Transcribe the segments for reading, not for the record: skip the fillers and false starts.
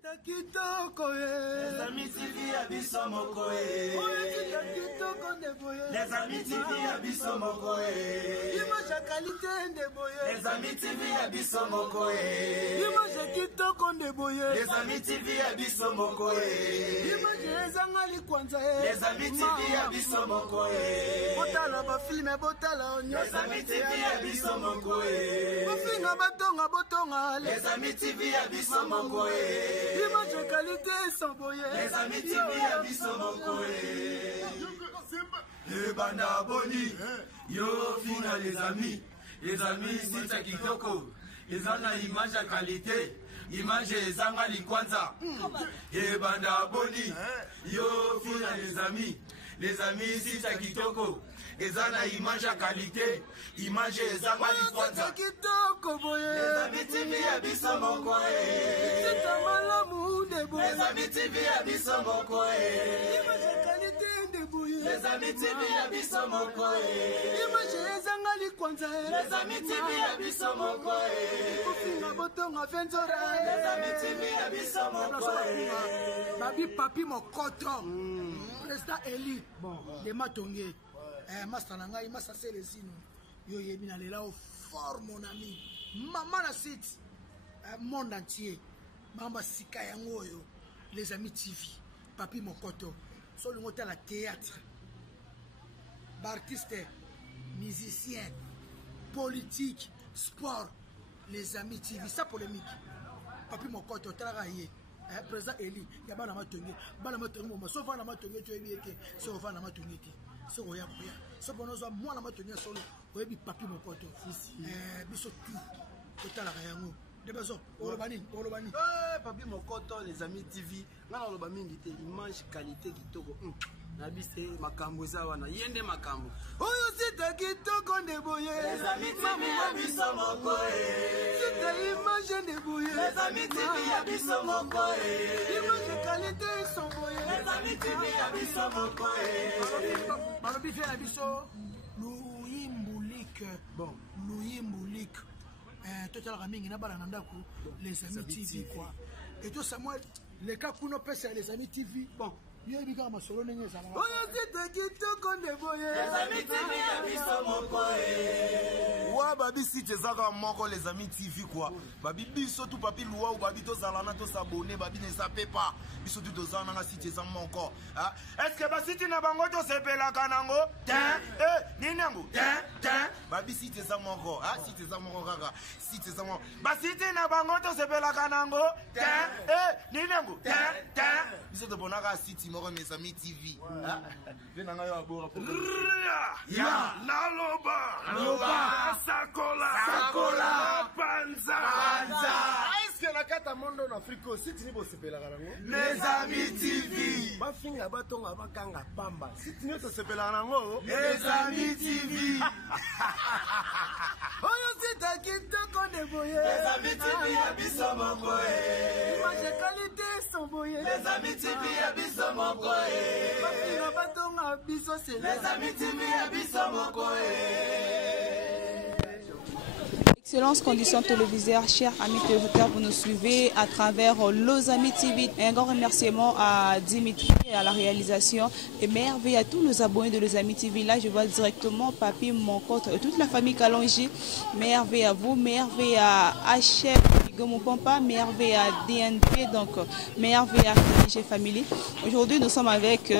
Les amis TV abisso mokoe. Les amis TV abisso mokoe. Les amis TV abisso mokoe. Les amis TV abisso mokoe. Les amis TV abisso mokoe. Les amis TV abisso mokoe. Les amis TV abisso mokoe. Image qualité sans boyer. Les amis TV abisso mokoe. Le banda boni. Yo fina les amis. Les amis c'est ça kitoko. Les ana image à qualité. Image zanga likwanza. Le banda boni. Yo fina les amis. Les amis c'est ça kitoko. Les ana image à qualité. Image zanga likwanza. Les amis TV abisso mokoe. Les amis TV abisso mokoe. Les amis TV abisso mokoe. Les amis TV abisso mokoe. Les amis TV abisso mokoe. Babi papi mokoto. Président Eli de Matongé. Master Nangai, Master Célestino. Yo yebina lela au fort mon ami. Maman la site. Monde entier. Mama Sika Yangoyo. Les amis TV. Papi Mokoto. Sur le moteur à la théâtre. Artistes, musiciens, politique, sport. Les amis TV. Ça polémique. Papi Mokoto, travailler. Président Eli. Il y a pas d'amatonné. Balamatongé. Sauf à l'amatonné, tu es bien que. Sauf à l'amatonné. C'est quoi, c'est bon, moi la maintenir solo. Oui, papi mon pote. Biso tout. Total à rien. De besoin. Olobani. Papi mon pote, les amis TV. Nana olobami ngite image qualité kitoko. Nabise makambo zawana. Yende makambo. Oyo sita kitoko ndeboye. Les amis TV abisso mokoe. Sita image ndeboye. Les amis TV abisso mokoe. Image qualité sans boye. Les amis TV abisso mokoe. Balobi fait la biso. Nous yimbulik. Bon, nous yimbulik. Total Ramingi n'a pas les amis TV quoi. Et tout Samuel, les cas pour nos pèses les amis TV. Bon, il y a des gars ma solo n'est ça. Oh, c'est qui qu'on dévoye. Les amis TV abisso mokoe. Wa babi si tezaka moko les amis TV quoi. Babi biso tout papi loi ou babi to zalana to s'abonner babi ne sape pas. Biso tout dozana na si tezama moko. Est-ce que ba siti na bango to sepela kanango? Ninango. Babi si tezama moko. Si tezama moko kaka. Si tezama. Ba siti na bango to sepela kanango? Ninango. Biso to bonaka siti moko mes amis TV. Venanga yo abora pour. Ya Naloba. Sakola Panza. Est-ce que la carte monde en Afrique aussi tu ne sais pas Les amis TV. Ba finga ba tonga ba kanga pamba. Si tu ne sais pas nango. Les amis TV. Oyo sita kitoko ndeboye. Les amis TV abisso mokoe. Image qualité sans boye. Les amis TV abisso mokoe. Papi batonga biso c'est les amis TV abisso mokoe. Excellence conditions télévisées, chers amis téléspectateurs, vous nous suivez à travers Los Amis TV. Un grand remerciement à Dimitri à la réalisation et merveille à tous nos abonnés de Los Amis TV. Là, je vois directement Papi Mokoto et toute la famille Kalonji. Merveille à vous, merveille à HF, mon papa, merveille à DNP, donc merveille à KG Family. Aujourd'hui, nous sommes avec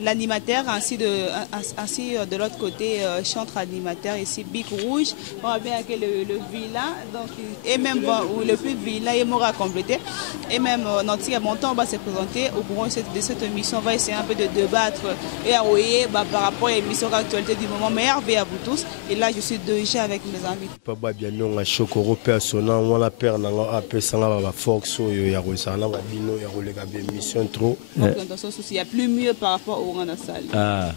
l'animateur, ainsi de l'autre côté, chantre animateur ici, Big Rouge. On va bien avec le villa, donc, et même le plus villa et m'aura complété. Et même Nanti à Montant, on va se présenter au courant de cette émission. On va essayer un peu de débattre et à voyer par rapport à l'émission actualité du moment. Merveille à vous tous. Et là, je suis déjà avec mes invités. Papa bien non à Chokoro personnel, on la perd dans la personne la Fox il y a ça là bino il y a les émission trop. Il y a plus mieux par rapport au grand salle. Ah.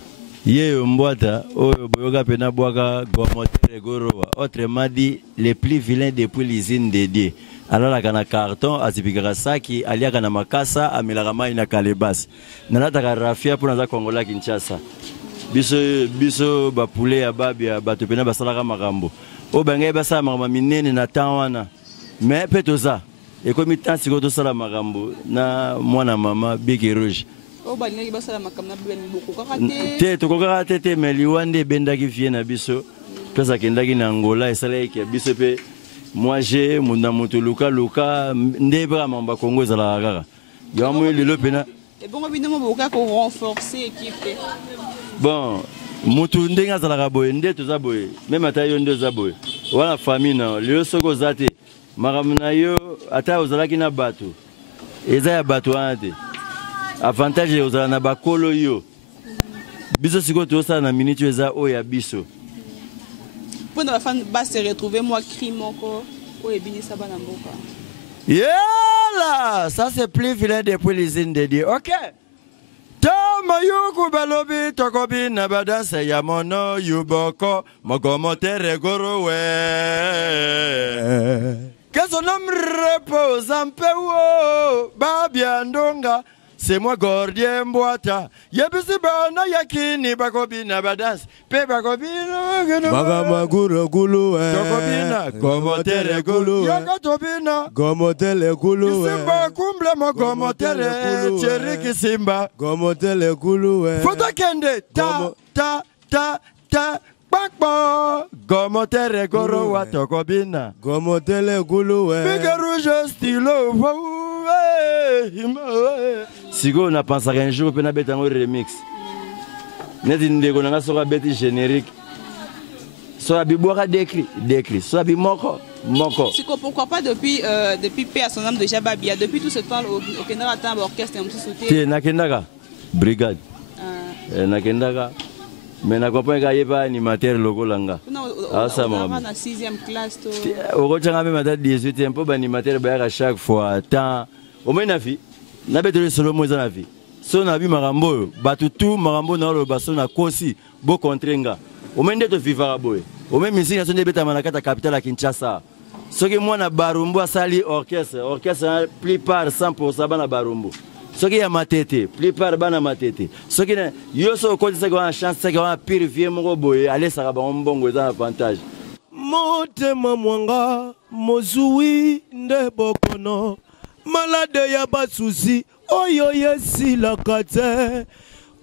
Yé Mbwata, Boyoga Pena Boaga, Gomotere Gorowa. Autrement dit, les plus vilains depuis l'usine dédiée. Alors, la gana carton, Azibigarasaki, Aliaga na Makasa, Amilarama ina Kalebas. Nanataka Rafia pour naza Kongola Kinshasa. Biso Bapule ya Babia, Batupena Basalaka Marambo. O Bangay Basa Mama Minene na Tawana. Mais Petoza. et comme tant si goto sala makambo na mwana mama Biki Rouge. Oh ba lingi basala makambo na bébé beaucoup karaté. Te to kokara te mais liwande bendaki vie na biso. Pesa kendaki na Angola esala ki biso pe moi j'ai mon amoto luka ndebra mamba Congo ezala kaka. Yo mo lelo pena. Et bon bino mo boka ko renforcer équipe. Bon, mutu ndenga zalaka boye nde toza boye même ata yo nde za boye wana famille na leo soko zate makamna yo ata ozalaki na bato eza ya bato wana te avantage ozala na bakolo yo biso siko tosala na minute eza oyo ya biso pour la fan ba se retrouver moi cri moko o ebinisa bana mboka yala ça c'est plus vilain depuis les îles de Dieu. OK. Mayuku balobi tokobi na badansa ya mono yuboko mogomotere gorowe. Que son homme repose en paix, Babiandonga, c'est moi Gordien Boita. Yabisi bana yakini bakobi na badansa. Pe bakobi no Magamaguro gulu tokobina gomotere gulu. Yakatobina Gomotere gulu Simba kumble mogomotere Cheriki Simba Gomotere gulu Foto kende ta Bakbo Gomotere goro wa tokobina Gomotere gulu Biki Rouge stylo Sigo na pensaka un jour pena beta ngo remix Neti ndeko nanga soka beti générique Soka biboka décrit Soka bimoko Moko. Pourquoi pas depuis paix à son âme de Jababia, depuis tout ce temps au Kenya attend orchestre un petit sauté. Te nakendaka brigade. Nakendaka. Mais na comprendre ka yeba animateur lokolanga. Ça on va na 6e classe to. Okochanga même à 18e po animateur ba chaque fois temps. Au moins na vie. Na beto solo moza na vie. So na bi marambo batutu marambo na lo baso na kosi bo kontrenga. Au moins ndeto vivara boy. Au même musique na sonde beta manakata capitale à Kinshasa. Ce qui moi na barumbu asali orchestre plupart 100% bana barumbu. Ce qui y a matete, plupart bana matete. Ce qui yo so ko se ko en chance se ko pire vie mo boye aller ça ba mbongo za avantage. Motema mwanga mozui nde bokono malade ya basusi oyo yesi la kate.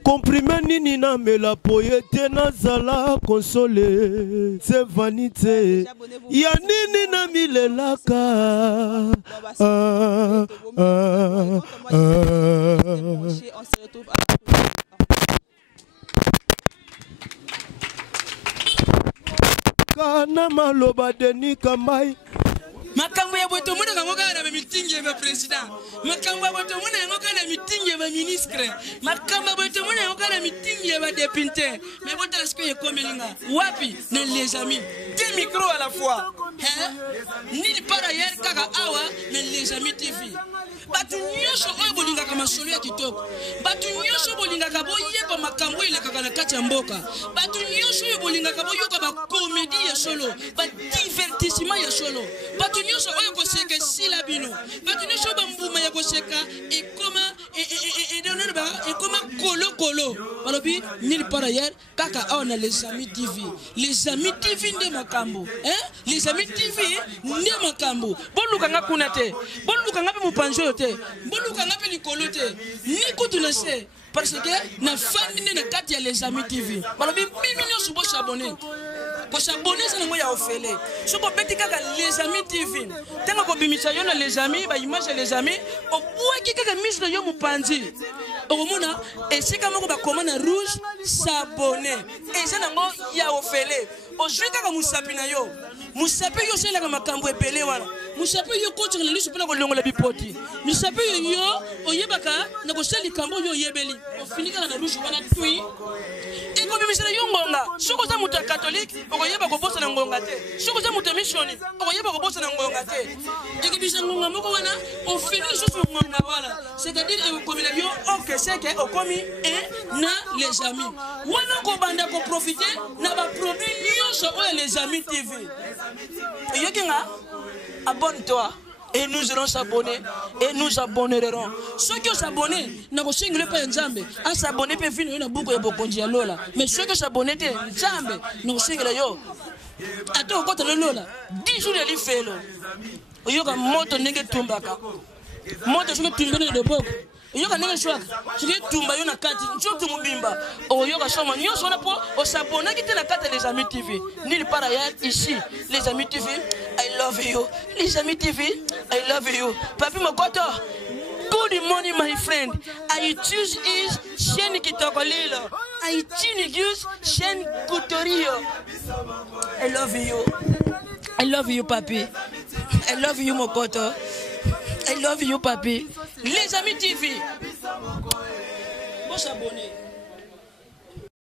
Comprimé nini na mela poyete na zala console c'est vanité ya nini na milelaka kana maloba deni kambai makambo ya boto muna kango kana mitingi ya president makambo ya boto muna kango kana mitingi ya ministre makambo ya boto muna kango kana mitingi ya député mais boto est-ce que yekomelinga wapi na les amis deux micros à la fois hein ni par ailleurs kaka awa mais les amis TV batu nyosho oyo bolinga kama solo ya kitoko batu nyosho bolinga ka boyeba makambo ile kaka na kati ya mboka batu nyosho oyo bolinga ka boyoka ba comédie ya solo ba divertissement ya solo batu nyosho oyo koseka sila bino batu nyosho ba mbuma ya koseka et comment kolo balobi nil par ailleurs kaka awa na les amis TV nde makambo hein les amis TV nde makambo boluka nga kuna te boluka nga pe mupanjo te boluka nga pe likolo te ni kutuna se parce que na famille na kati ya les amis TV balobi mimi subo s'abonner ko s'abonner ça ngo ya ofele subo beti kaka les amis TV tenga ko bimisa yo na les amis ba image les amis o bwaki kaka mise yo mupanzi okomona esika moko ba commande rouge s'abonner et ça ngo ya ofele ozwi kaka musapi na yo musapi yo selaka makambo epele wana musapi yo kotsanga lisu pena ko longola bipoti musapi yo oyebaka na ko seli kambo yo yebeli ofinika na rouge wana tui eko bimisela yo ngonga soko za muta catholique okoyeba ko bosa na ngonga te soko za muta missioni okoyeba ko bosa na ngonga te ekibisa ngonga moko wana ofini juste ngonga wala c'est-à-dire ko bila yo ok c'est que okomi et na les amis wana ko banda ko profiter na ba produit nyonso oyo les amis TV yokinga abonne-toi et nous allons s'abonner et nous abonnerons ceux qui s'abonnent na ko singule pa nzambe a s'abonner pe vino na buko e bokonji ya lola mais ceux qui s'abonnent te nzambe na ko singula yo ato ko te lola 10 jours ya lifelo oyoka moto ndenge tumbaka moto soki tumbeli na loboko oyoka ndenge shwaka soki tumba yo na kati nzoto mobimba oyoka soma nyonso wana mpo osabonaki te na kati ya Les Amis TV nulle part ailleurs ici Les Amis TV I love you Les Amis TV I love you Papi Mokoto good morning my friend I choose is chaîne kitoko lilo I choose chaîne Kutorio I love you papi I love you Mokoto I love you papi Les Amis TV. Bon s'abonner.